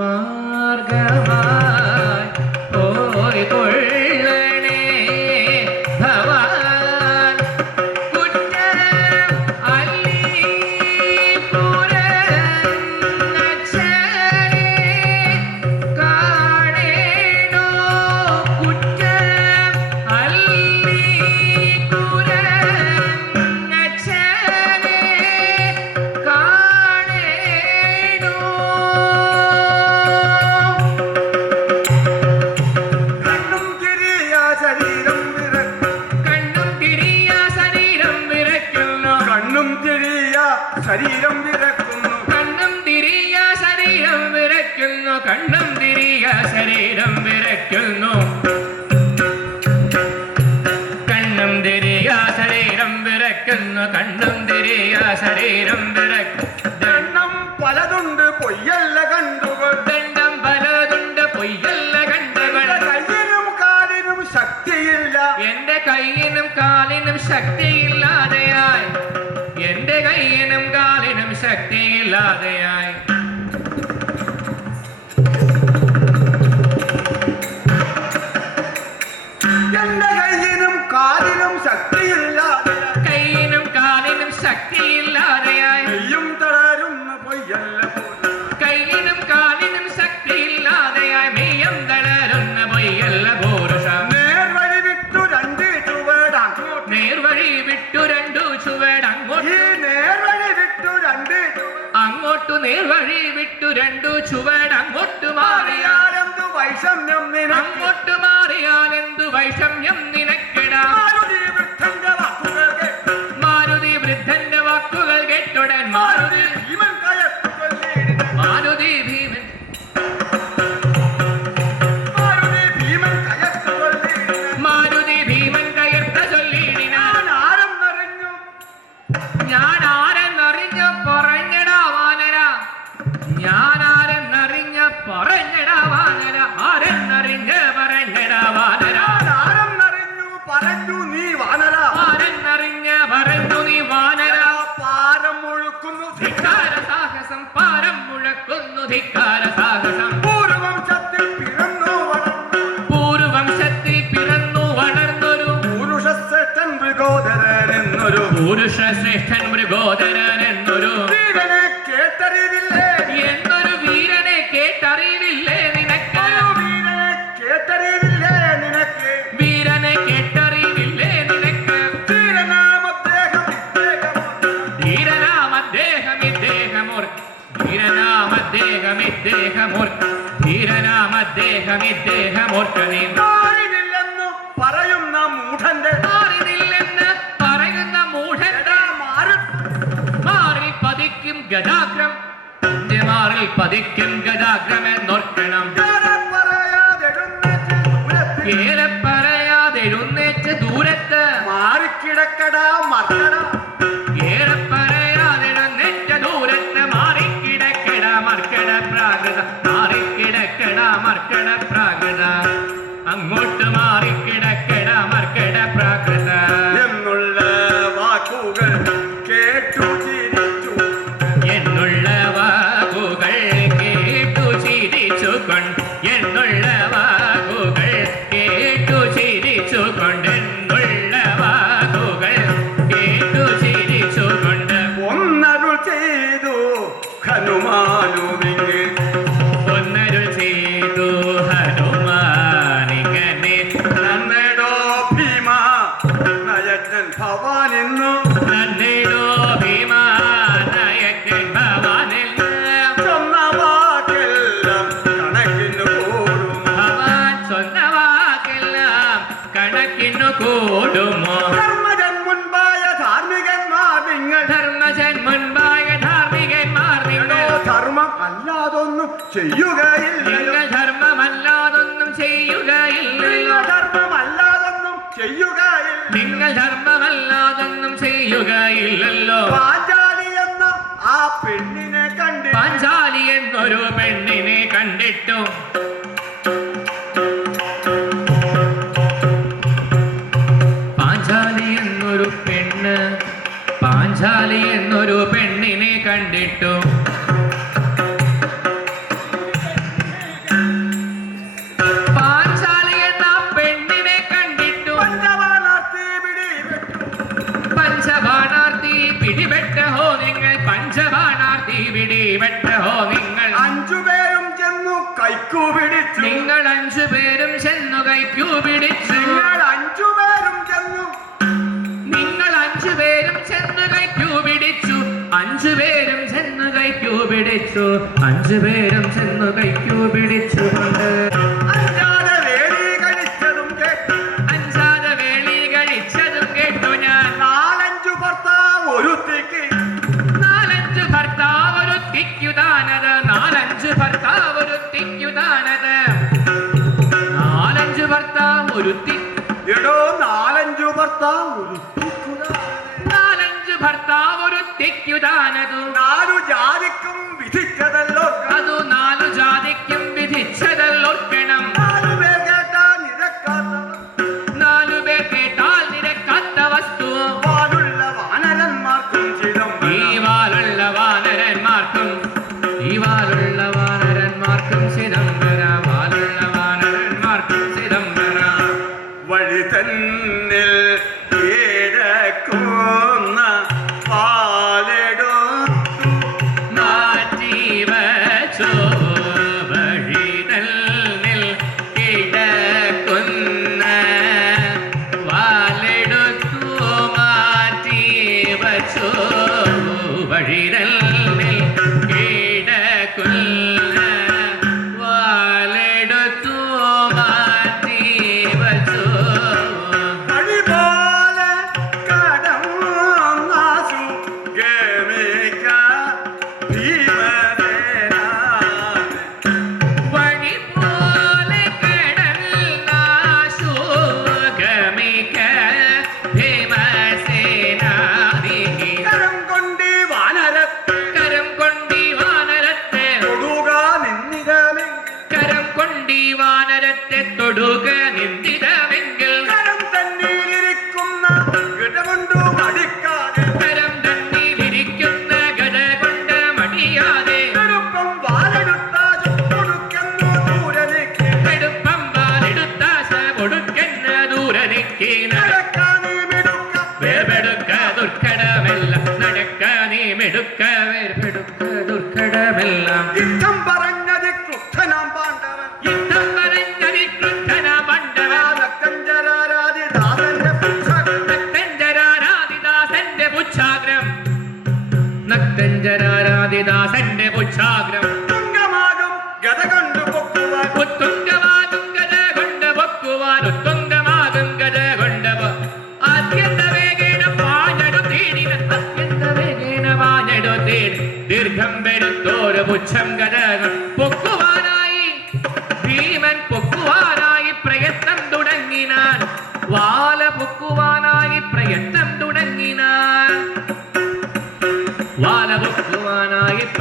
മാർഗമായി പോയി കൊള്ളണേ ഭവാൻ കുറ്റം അല്ലി പുരച്ചനെ കാണേണോ കുറ്റം അല്ലി പുരച്ചനെ കാണേണോ കണ്ണും കിരിയ ശരീരം വിറക്കും കണ്ണും തിരിയ ശരീരം വിറയ്ക്കുന്നു കണ്ണും കിരിയ ശരീരം വിറക്കുന്നു കണ്ണും തിരിയ ശരീരം വിറയ്ക്കുന്നു കണ്ണും തിരിയ ശരീരം വിറയ്ക്കുന്നു കണ്ണും തിരിയ ശരീരം വിറയ്ക്കുന്നു കണ്ണും തിരിയ ശരീരം വിറയ്ക്കുന്നു എണ്ണം പലതുണ്ട് പൊയ്യല്ല കണ്ടുകൾ ദണ്ഡം പലതുണ്ട് പൊയ്യല്ല കണ്ടവൾ കയ്യിനും കാലിനും ശക്തിയില്ല എന്റെ കയ്യിനും കാലിനും ശക്തിയില്ലാതെയായി എന്റെ കയ്യിനും കാലിനും ശക്തിയില്ലാതെയായി എന്റെ കയ്യിനും കാലിനും ശക്തിയില്ല കയ്യിനും കാലിനും ശക്തിയില്ലാതെയായി നെയ്യും തളരുന്ന പൊയ്യല്ല പോലും കയ്യിനും കാലിനും ശക്തിയില്ലാതെയായി മെയ്യം തളരുന്ന പൊയ്യല്ല പൗരുഷ നേർവഴി വിട്ടു രണ്ട് ചുവട് അങ്ങോട്ട് നേർവഴി വിട്ടു രണ്ടു ചുവട് ഈ നേർവഴി വിട്ടു രണ്ട് അങ്ങോട്ടു നേർവഴി വിട്ടു രണ്ടു ചുവട് അങ്ങോട്ട് മാറിയാൽ മാറിയാലെന്തു വൈഷമ്യം നിനക്ക് അങ്ങോട്ട് മാറിയാൽ എന്തു വൈഷമ്യം നിനക്കിടാ മാരുതി വൃദ്ധന്റെ വാക്കുകൾ കേട്ട് മാരുതി വൃദ്ധന്റെ വാക്കുകൾ കേട്ടുടൻ മാരുതി ഭീമൻ കയർത്തു കൊല്ലിയിടിന. മാരുതി ഭീമൻ മാരുതി ഭീമൻ കയർത്തു കൊല്ലിയിടിന. മാരുതി ഭീമൻ കയർത്ത ചൊല്ലിയിടിനാൻ ഞാൻ ആരെന്നറിഞ്ഞു ഞാൻ ആരെന്നറിഞ്ഞ പറഞ്ഞടാ വാനര ഞാൻ ആരെന്നറിഞ്ഞ പറഞ്ഞടാ വാനര ആരെന്നറിഞ്ഞ പറഞ്ഞടാ വാനര ഞാൻ ആരെന്നറിഞ്ഞു പറഞ്ഞു നീ വാനര ആരെന്നറിഞ്ഞ പറഞ്ഞു നീ വാനര പാരം മുഴുക്കുന്നു ധിക്കാര സാഹസം പാരം മുഴക്കുന്നു ധിക്കാര സാഹസം പൂർവംശത്തിൽ പിറന്നു വളർന്നു പൂർവംശത്തിൽ പിറന്നു വളർന്നൊരു പുരുഷശ്രേഷ്ഠൻ മൃഗോദരനെന്നൊരു പുരുഷശ്രേഷ്ഠൻ മൃഗോദരൻ എന്നൊരു വീരനെ കേട്ടറിവില്ലേ എന്നൊരു വീരനെ കേട്ടറിവില്ലേ നിനക്ക് ഒരു വീരനെ കേട്ടറിവില്ലേ നിനക്ക് വീരനെ കേട്ടറിവില്ലേ നിനക്ക് വീരനാമദ്ദേഹം ഇദ്ദേഹം ഇദ്ദേഹമോർക്കനേ മാറിനില്ലെന്ന് പറയുന്ന മൂഢന്റെ മാറിനില്ലെന്ന് പറയുന്ന മൂഢന്റെ മാറിൽ പതിക്കും ഗജാഗ്രം എന്റെ മാറിൽ പതിക്കും ഗജാഗ്രം എന്നോർക്കണം. ഏറെ പറയാതെഴുന്നേറ്റ് ദൂരത്ത് മാറിക്കിടക്കടാ മർക്കട ഏറെ പറയാതെഴുന്നേറ്റ ദൂരത്ത് മാറിക്കിടക്കട മർക്കട പ്രാകൃത മാറിക്കിടക്കട മർക്കട പ്രാകൃത അങ്ങോട്ട് മാറിക്കിടക്കട മർക്കട പ്രാകൃത എന്നുള്ള വാക്കുകൾ കേട്ടു ചിരിച്ചു എന്നുള്ള വാക്കുകൾ കേട്ടു ചിരിച്ചുകൊണ്ട് എന്നുള്ള വാക്കുകൾ കേട്ടു ചിരിച്ചുകൊണ്ട് എന്നുള്ള വാക്കുകൾ കേട്ടു ചിരിച്ചുകൊണ്ട് ഒന്നരുൾ ചെയ്തു ഹനുമാനുവിന് ഒന്നരുൾ ചെയ്തു ഹനുമാനിങ്ങനെ നന്നടോ ഭീമ നയറ്റൻ ഭവാനിന്നു നന്ദിടോ ഭീമാനായകൻ ഭവാനിൽ ചൊന്ന വാക്കെല്ലാം കണക്കിന് കൂടും ഭവാൻ சொன்ன വാക്കെല്ലാം കണക്കിനു കൂടുമോ ധർമ്മജൻ മുൻപായ ധാർമ്മികന്മാർ നിങ്ങൾ ധർമ്മജൻ മുൻപായ ധാർമ്മികന്മാർ നിങ്ങൾ ധർമ്മം അല്ലാതൊന്നും ചെയ്യുകയില്ലല്ലോ നിങ്ങൾ ധർമ്മമല്ലാതൊന്നും ചെയ്യുകയില്ലല്ലോ ധർമ്മമല്ലാതൊന്നും ചെയ്യുകയില്ല നിങ്ങൾ ധർമ്മമല്ലാതൊന്നും ചെയ്യുകയില്ലല്ലോ പാഞ്ചാലി എന്ന ആ പെണ്ണിനെ കണ്ടി പാഞ്ചാലി എന്നൊരു പെണ്ണിനെ കണ്ടിട്ടു പാഞ്ചാലി എന്നൊരു പെണ്ണ് പാഞ്ചാലി എന്നൊരു പെണ്ണിനെ കണ്ടിട്ടു പാഞ്ചാലി എന്ന പെണ്ണിനെ കണ്ടിട്ടു പഞ്ചവാണാർത്തി പിടിപെട്ടു. പഞ്ചബാണാർത്തി പിടിപെട്ടഹോ നിങ്ങൾ പഞ്ചബാണാർത്തി പിടിപെട്ടഹോ നിങ്ങൾ 5 പേരും ചെന്നു കൈക്കു പിടിച്ചു നിങ്ങൾ 5 പേരും ചെന്നു കൈക്കു പിടിച്ചു നിങ്ങൾ 5 പേരും ചെന്നു നിങ്ങൾ 5 പേരും ചെന്നു കൈക്കു പിടിച്ചു 5 പേരും ചെന്നു കൈക്കു പിടിച്ചു 5 പേരും ചെന്നു കൈക്കു പിടിച്ചുകൊണ്ട് അഞ്ചാതെ വേലി കഴിച്ചതും കേട്ടു അഞ്ചാതെ വേളി കഴിച്ചതും കേട്ടു ഞാൻ 4-5 ഭർത്താവ് ഒരുത്തിക്ക് 4-5 ഭർത്താവ് ഒരു തിക്കുതാനത് 4-5 ഭർത്താവ് ഒരു തിക്കുതാനത് 4-5 ഭർത്താവ് ഒരു എടോ 4-5 ഭർത്താവ് ഒരുത്തിക്കുതാ 4-5 ഭർത്താവ് ഒരു തിക്കുതാനതു 4 ജാതിക്കും വിധിച്ചതല്ലോ അതു 4 ജാതിക്കും വിധിച്ചതല്ലോർക്കണം 4 പേർ കേട്ടാ നിരക്കാത്ത 4 പേർ കേട്ടാൽ നിരക്കാത്ത വസ്തു വാലുള്ള വാനരന്മാർക്കും ചിദംബരം ഈ വാലുള്ള വാനരന്മാർക്കും ഈ വാലുള്ള വാനരന്മാർക്കും ചിദംബര വാലുള്ള വാനരന്മാർക്കും ചിദംബര വഴി തന്നിൽ കിടക്കുന്ന പാലെടോ മാറ്റിവച്ചോ വഴിതന്നിൽ കിടക്കുന്ന വാലെടുത്തു മാറ്റിവച്ചോ വഴിതന്നിൽ കിടക്കുന്ന വാലെടുത്തു മാറ്റിവച്ചോ വഴി പോലെ കടന്ന സുഗമിക ഭീമസേന വഴി പോലെ കടൽനാശു ഗമിക ഭീമസേനാദി കരം കൊണ്ടി വാനരത്തെ കരം കൊണ്ടി വാനരത്തെ തൊടുക നിന്നിതമേ കരം കൊണ്ടി വാനരത്തെ തൊടുക നിന്ദിതമെങ്കിൽ കരം തന്നിലിരിക്കുന്ന ഇടകൊണ്ടു മടിക്കാതെ കരം തന്നിലിരിക്കുന്ന ഗത കൊണ്ട് മടിയാതെ എടുപ്പം വാലെടുത്ത കൊടുക്കുന്നു ദൂരനിക്ക് എടുപ്പം പാലെടുത്താശ കൊടുക്കുന്ന ദൂരനിക്കീന നടക്കാനീ മിടുക്ക വേർപെടുക്ക ദുർഘടമെല്ലാം നടക്ക നീ മെടുക്ക വേർപെടുക്ക ദുർഘടമെല്ലാം യുദ്ധം പറഞ്ഞത് ക്രുദ്ധനാം പാണ്ഡവൻ യുദ്ധം പറഞ്ഞതി കൃഷ്ണന പണ്ഡവ ഭക്തഞ്ചരാരാതി ദാസന്റെ പുത്രൻ നക്തഞ്ചരാരാദിദാസന്റെ പുച്ഛാഗ്രം നക്തഞ്ചരാരാദിദാസന്റെ പുച്ഛാഗ്രം തുങ്കമാകും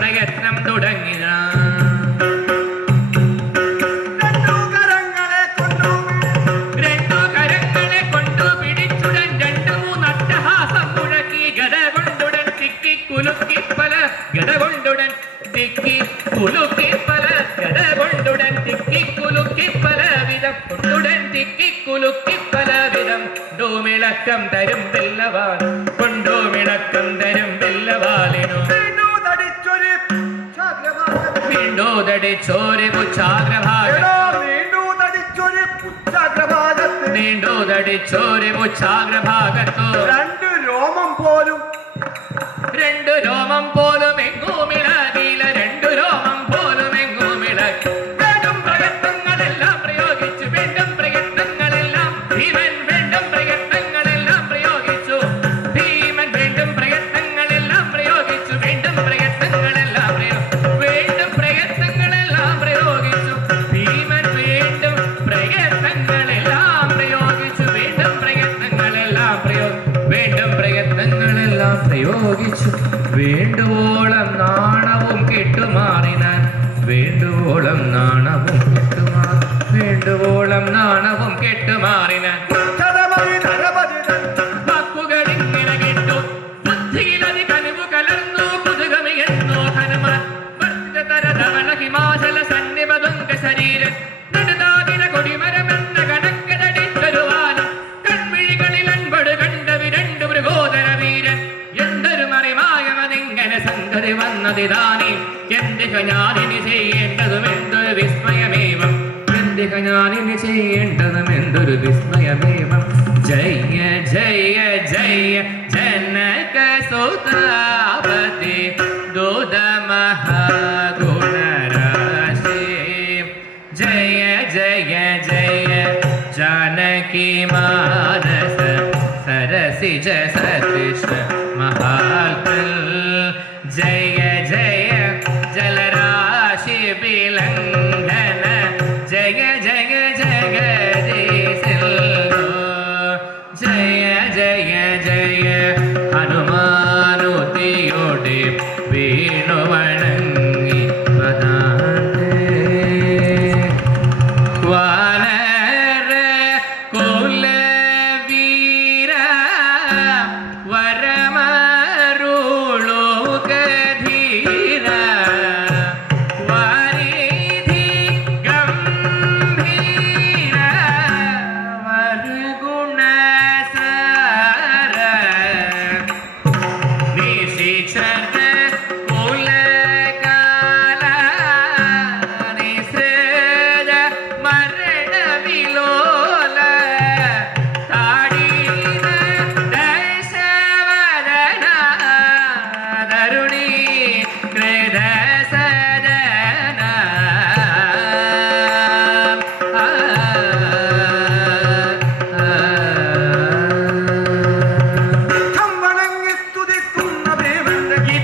പ്രയത്നം തുടങ്ങിയ രണ്ടു കരങ്ങളെ കൊണ്ടു പിടിച്ചുടൻ രണ്ടു മൂന്നട്ടഹാസം മുഴക്കി ഗത കൊണ്ടുടൻ തിക്കി കുലുക്കി പല ഗത കൊണ്ടുടൻ തിക്കി കുലുക്കി പല ഗത കൊണ്ടുടൻ തിക്കി കുലുക്കി പല വിധം കൊണ്ടുടൻ തിക്കി കുലുക്കി പല വിധം കൊണ്ടുമിളക്കം തരും വെല്ലവാൻ കൊണ്ടുമിളക്കം തരും വെല്ലവാലിനു നീണ്ടോതടിച്ചോര് പുച്ഛാഗ്രഭാഗത്തു രണ്ടു രോമം പോലും എങ്ങുമിളകിയില്ല രണ്ടു രോമം പോലും എങ്ങുമിളകി വേണ്ടും പ്രയത്നങ്ങളെല്ലാം പ്രയോഗിച്ചു വേണ്ടും പ്രയത്നങ്ങളെല്ലാം ഭീമൻ വേണ്ടും പ്രയത്നങ്ങളെല്ലാം പ്രയോഗിച്ചു ഭീമൻ വേണ്ടും പ്രയത്നങ്ങളെല്ലാം പ്രയോഗിച്ചു വേണ്ടും പ്രയത്നങ്ങളെല്ലാം വേണ്ടും പ്രയത്നങ്ങളെല്ലാം പ്രയോഗിച്ചു ഭീമൻ വേണ്ടും പ്രയത്നങ്ങളെല്ലാം പ്രയോഗിച്ചു വേണ്ടും പ്രയത്നങ്ങളെല്ലാം വേണ്ടും പ്രയത്നങ്ങളെല്ലാം പ്രയോഗിച്ചു വേണ്ടുവോളം നാണവും കെട്ടുമാറിനാൻ വേണ്ടുവോളം നാണവും വേണ്ടുവോളം നാണവും കെട്ടുമാറിനാൻ വാക്കുകളിങ്ങനെ കേട്ടു ബുദ്ധിയിലതി കനിവു കലർന്നു പുതുകമിയെന്നു ഹനുമാൻ വർദ്ധിതരധവള ഹിമാചല സന്നിപതുങ്ക ശരീരം നെടുതാതിര കൊടിമരമെന്ന കണക്കതടിച്ചൊരുവാനും കൺമിഴികളിൽ അൻപട് കണ്ടവി രണ്ടു മൃഗോദര വീരൻ എന്തൊരു മറിമായമതിങ്ങനെ സംഗതി വന്നതിതാനേ എന്തിക ഞാനിനി ചെയ്യേണ്ടതും എന്തൊരു വിസ്മയമേവം എന്തിക ഞാനിനി ചെയ്യേണ്ടതും എന്തൊരു വിസ്മയമേവം ജയ ജയ ജയ ജനക സുതാപതി ദുദ മഹാഗുണരാശി ജയ ജയ ജയ जानकी मानस सरसिज सतीश महाल्कल जय जय जलराशि विलंघन जय जय जगदीश जय जय जय हनुमानुतियोडे वेणुवणंगि पदान्ते वानर कुलवीर वरमरुळु गधीर वारिधि गंभीर वरगुणसार निशिचर कुलकाल निसृज मरणविलोल ताडीन दशवदन तरुणी कृतसदन യുദ്ധം വണങ്ങി സ്തുതിക്കുന്ന ഭീമന്റെ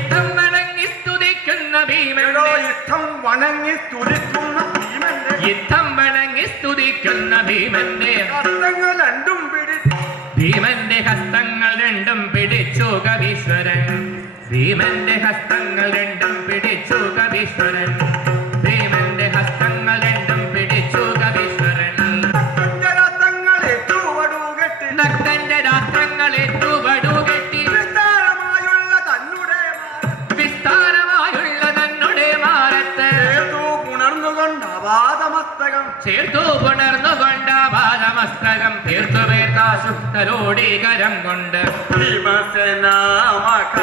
യുദ്ധം വണങ്ങി സ്തുതിക്കുന്ന ഭീമന്റെ ഭീമന്റെ ഹസ്തങ്ങൾ രണ്ടും പിടിച്ചു കവീശ്വരൻ ഭീമന്റെ ഹസ്തങ്ങൾ രണ്ടും പിടിച്ചു കവീശ്വരൻ ഭീമന്റെ ഹസ്തങ്ങൾ രണ്ടും പിടിച്ചു കവീശ്വരൻ നക്തന്റെ രാത്രങ്ങളെ തൂവടുകെട്ടി വിസ്താരമായുള്ള തന്നുടെ മാറത്ത് ചേർത്തു പുണർന്നുകൊണ്ട പാദമസ്തകം തീർത്തു വേർത്താശുദ്ധരോടീകരം കൊണ്ട് ഭീമസേനാമഖ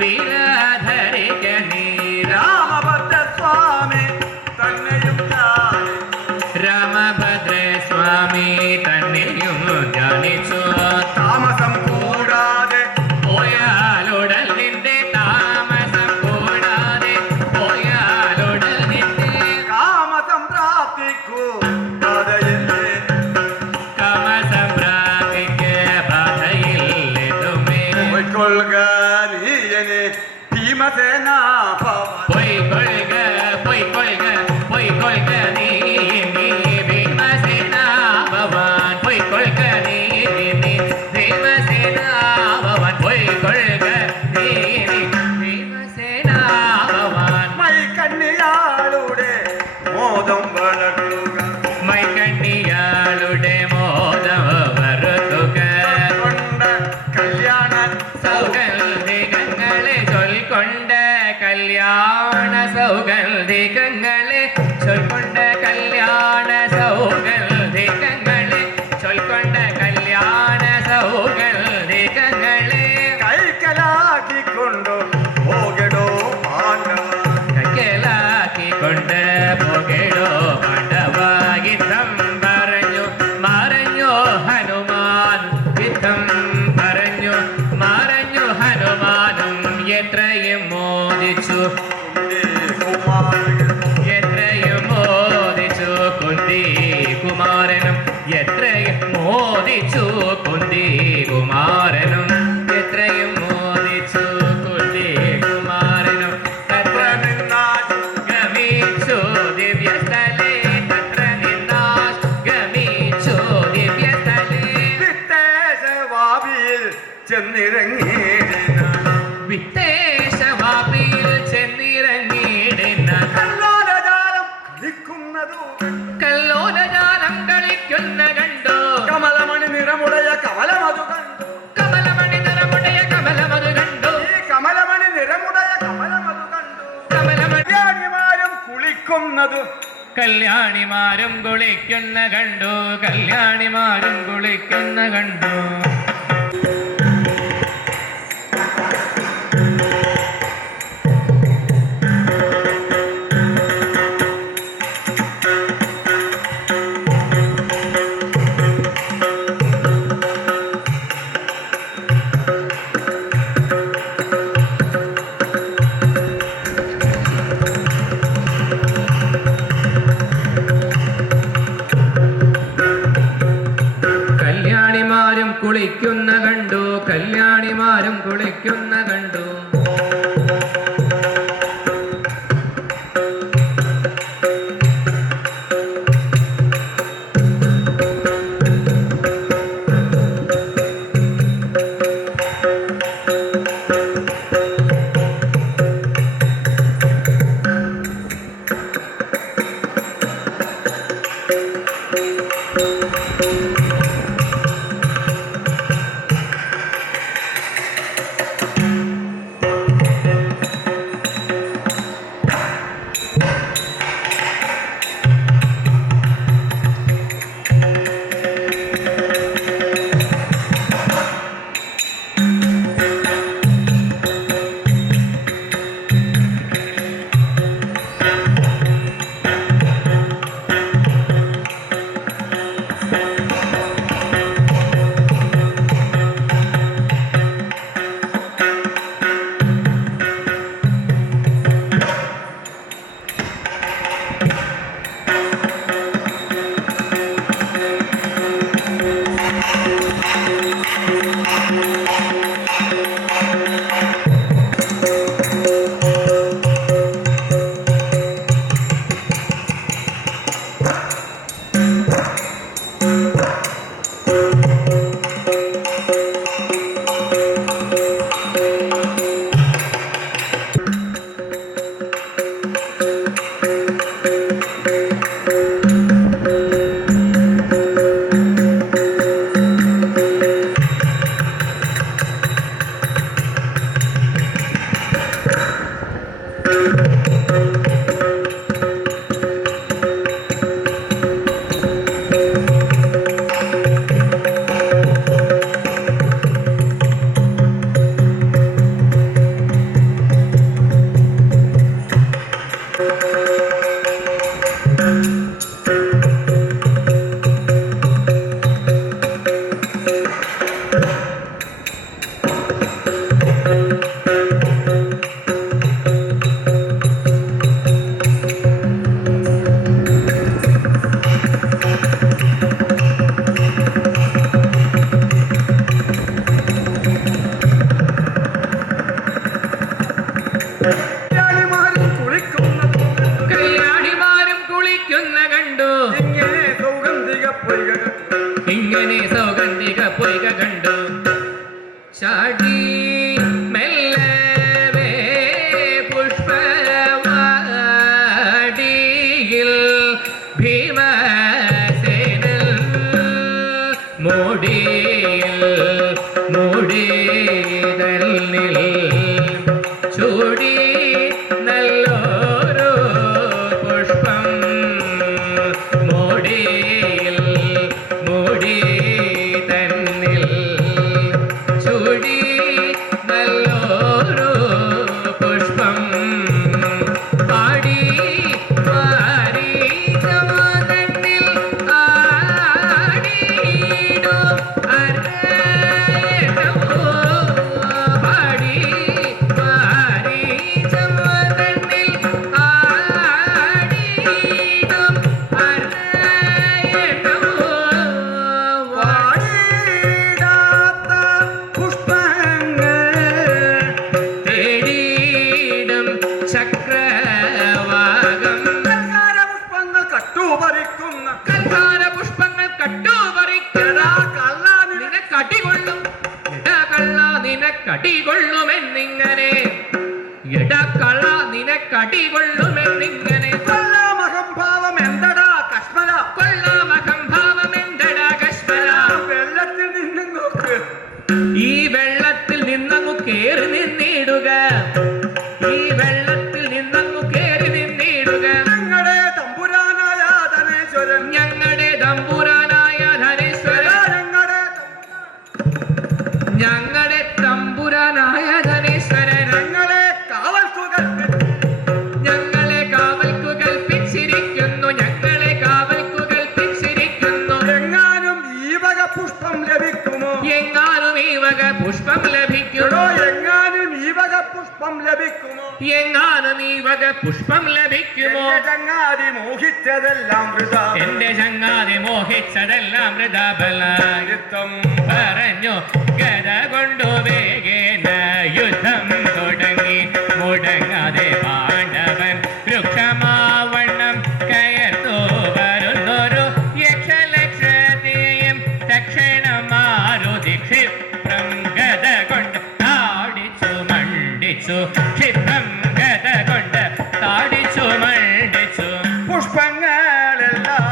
വീരധരിക രാമഭദ്രസ്വാമി തന്നെയും ധ്യാനിച്ചു താമസം കൂടാതെ പോയാലുടൽ നിന്റെ താമസം കൂടാതെ പോയാലുടൽ നിന്റെ കാമസംപ്രാപ്തിക്കൂ കാമസംപ്രാപ്തിക്ക് ബാധയില്ലെതുമേ പൊയ്ക്കൊള്ളുക നീയനെ ഭീമസേനാ പൊയ്ക്കൊള്ളുക പൊയ്ക്കൊള്ളുക പൊയ്ക്കൊള്ളുക നീ ഭീമസേനാ ഭവാൻ പൊയ്ക്കൊള്ളുക നീ ഭീമസേനാ ഭവാൻ വിധം പറഞ്ഞു മറഞ്ഞു ഹനുമാനും എത്രയും മോദിച്ചു എത്രയും മോദിച്ചു കുന്തി കുമാരനും എത്രയും മോദിച്ചു കുന്തി കുമാരനും എത്രയും മോദിച്ചു കുന്തി കുമാരനും തത്ര ഗമിച്ചു ദിവ്യസ്ഥലേ തത്ര ഗമിച്ചു ദിവ്യസ്ഥലേ വിത്തേശവാപിയിൽ ചെന്നിറങ്ങിയിടുന്ന വിത്തേശവാപിയിൽ ചെന്നിറങ്ങിയിടുന്ന കല്ലോലജാലം കളിക്കുന്നതു കല്ലോലജാലം കളിക്കുന്ന കണ്ടു കമലമണി നിറമുടയ കമലമതു കണ്ടു കമലമണി നിറമുടയ കമലമതു കണ്ടു ഈ കമലമണി നിറമുടയ കമലമതു കണ്ടു കമലമണി കല്യാണിമാരും കുളിക്കുന്നതു കല്യാണിമാരും കുളിക്കുന്ന കണ്ടു കല്യാണിമാരും കുളിക്കുന്ന കണ്ടു കല്യാണിമാരും കുളിക്കുന്ന കണ്ടു കല്യാണിമാരും കുളിക്കുന്ന കണ്ടു കല്യാണിമാരും കുളിക്കുന്ന കണ്ടു ഇങ്ങനെ സൗഗന്ധിക പൊയ്ക കണ്ടു ചാടി മെല്ലവേ പുഷ്പവാടിയിൽ ഭീമസേനൽ മൂടിതന്നിൽ ചൂടി നല്ലൊരു പുഷ്പം മൂടി തന്നിൽ ചൂടി നല്ലൊരു പുഷ്പം പാടി പാടി സമുദ്രത്തിൽ ആടിയിടും നിനക്കടികൊള്ളുമെന്നിങ്ങനെ എടക്കള്ള നിനക്കടികൊള്ളുമെന്നിങ്ങനെ കൊല്ലാമഹംഭാവം എന്തടാ കശ്മല കൊള്ളാമഹംഭാവം എന്തടാ കശ്മല വെള്ളത്തിൽ നിന്ന് നോക്ക് ഈ വെള്ളത്തിൽ നിന്നങ്ങു കേറി നിന്നിടുക ഈ വെള്ളത്തിൽ നിന്നങ്ങു കേറി നിന്നിടുക ഞങ്ങളുടെ തമ്പുരാനായ ധനേശ്വരൻ ഞങ്ങളുടെ തമ്പുരാനായ ധനേശ്വരൻ ഞങ്ങളുടെ തമ്പുരാനായ ധനേശ്വരൻ ഞങ്ങളെ കാവൽക്കുകൾ ഞങ്ങളെ കാവൽക്കു കൽപ്പിച്ചിരിക്കുന്നു ഞങ്ങളെ കാവൽക്കു കൽപ്പിച്ചിരിക്കുന്നു എങ്ങാനും ഈ വക പുഷ്പം ലഭിക്കുമോ എങ്ങാനും ഈ വക പുഷ്പം ലഭിക്കുമോ എങ്ങാനും ഈ വക പുഷ്പം ലഭിക്കുമോ എങ്ങാനും ഈ വക പുഷ്പം ലഭിക്കുമോ എന്റെ ചങ്ങാതി മോഹിച്ചതെല്ലാം വൃഥ എന്റെ ചങ്ങാതി മോഹിച്ചതെല്ലാം വൃഥാബലായുധം പറഞ്ഞു ഗദ കൊണ്ടു വേഗേന യുദ്ധം തുടങ്ങി മുടങ്ങാതെ പാണ്ഡവൻ വൃക്ഷമാവണ്ണം കയർത്തു വരുന്നൊരു യക്ഷലക്ഷത്തെയും തക്ഷണമാരുതി ക്ഷിപ്രം ഗദ കൊണ്ട് താടിച്ചു മണ്ടിച്ചു ക്ഷിപ്രം ഗദ കൊണ്ട് താടിച്ചു മണ്ടിച്ചു പുഷ്പങ്ങളെല്ലാം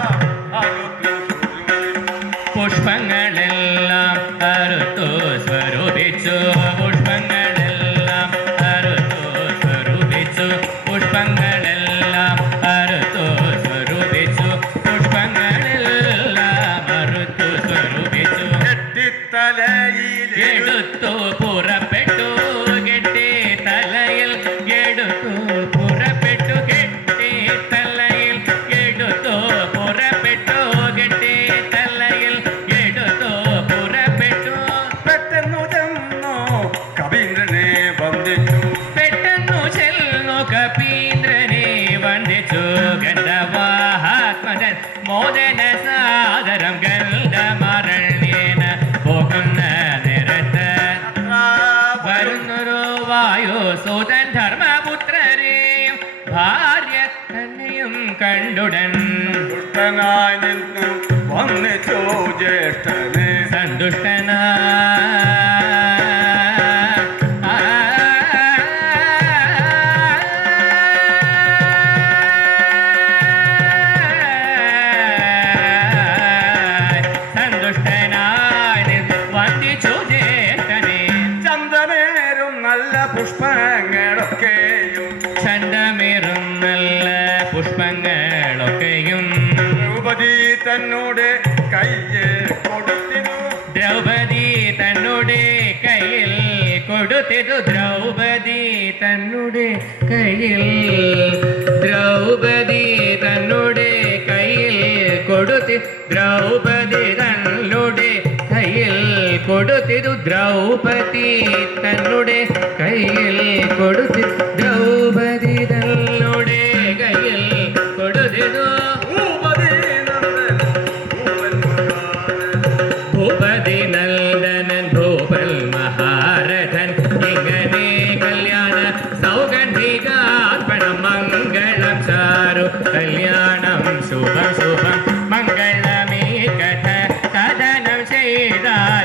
പുഷ്പങ്ങളെല്ലാം അറുത്തു സ്വരൂപിച്ചു പുഷ്പങ്ങളെല്ലാം അറുത്തു സ്വരൂപിച്ചു പുഷ്പങ്ങളെല്ലാം അറുത്തു സ്വരൂപിച്ചു പുഷ്പങ്ങളെല്ലാം അറുത്തു സ്വരൂപിച്ചു കെട്ടിത്തലയിൽ എടുത്തു പുറപ്പെട്ടു കെട്ടി തലയിൽ എടുത്തു പുറപ്പെട്ടു കെട്ടി തലയിൽ എടുത്തു പുറപ്പെട്ടു കെട്ടി തലയിൽ എടുത്തു പുറപ്പെട്ടു പെട്ടെന്നു ചെന്നു കവീന്ദ്രനെ വന്ദിച്ചു പെട്ടെന്നു ചെന്നു കപീന്ദ്രനെ വന്ദിച്ചു ഗന്ധവാഹാത്മജൻ മോദന സാദരം ഗന്ധമരണ്യേന പോകുന്ന നിരത്ത് വരുന്നൊരു വായുസൂതൻ ധർമ്മപുത്രരെയും ഭാര്യ തന്നെയും കണ്ടുടൻ ദുഷ്ടനായി നിന്നു വന്നിച്ചു ജ്യേഷ്ഠനെ സന്തുഷ്ടനായി വന്ദിച്ചു ജ്യേഷ്ഠനെ ചന്ദനേരും നല്ല പുഷ്പങ്ങളൊക്കെയും ചണ്ടമേറും നല്ല പുഷ്പങ്ങളൊക്കെയും ദ്രൗപദി തന്നോട് കയ്യിൽ കൊടുത്തിനു ദ്രൗപദി തന്നുടെ കയ്യിൽ കൊടുത്തിതു ദ്രൗപദി തന്നുടെ കയ്യിൽ ദ്രൗപദി തന്നുടെ കയ്യിൽ കൊടുത്തി ദ്രൗപദി തന്നുടെ കയ്യിൽ കൊടുത്തിതു ദ്രൗപദി തന്നുടെ കയ്യിൽ കൊടുത്തി ദ്രൗപദി തന്നുടെ കയ്യിൽ കൊടുത്തിതു ഭൂപതി നന്ദൻ ഭൂപൻ ഭൂപതി നന്ദനൻ ഭൂപൽ മഹാരഥൻ ഇങ്ങനെ കല്യാണ സൗഗന്ധികാർപ്പണം മംഗളം ചാരു കല്യാണം ശുഭം ശുഭം മംഗളമേ കഥ കഥനം ചെയ്താൽ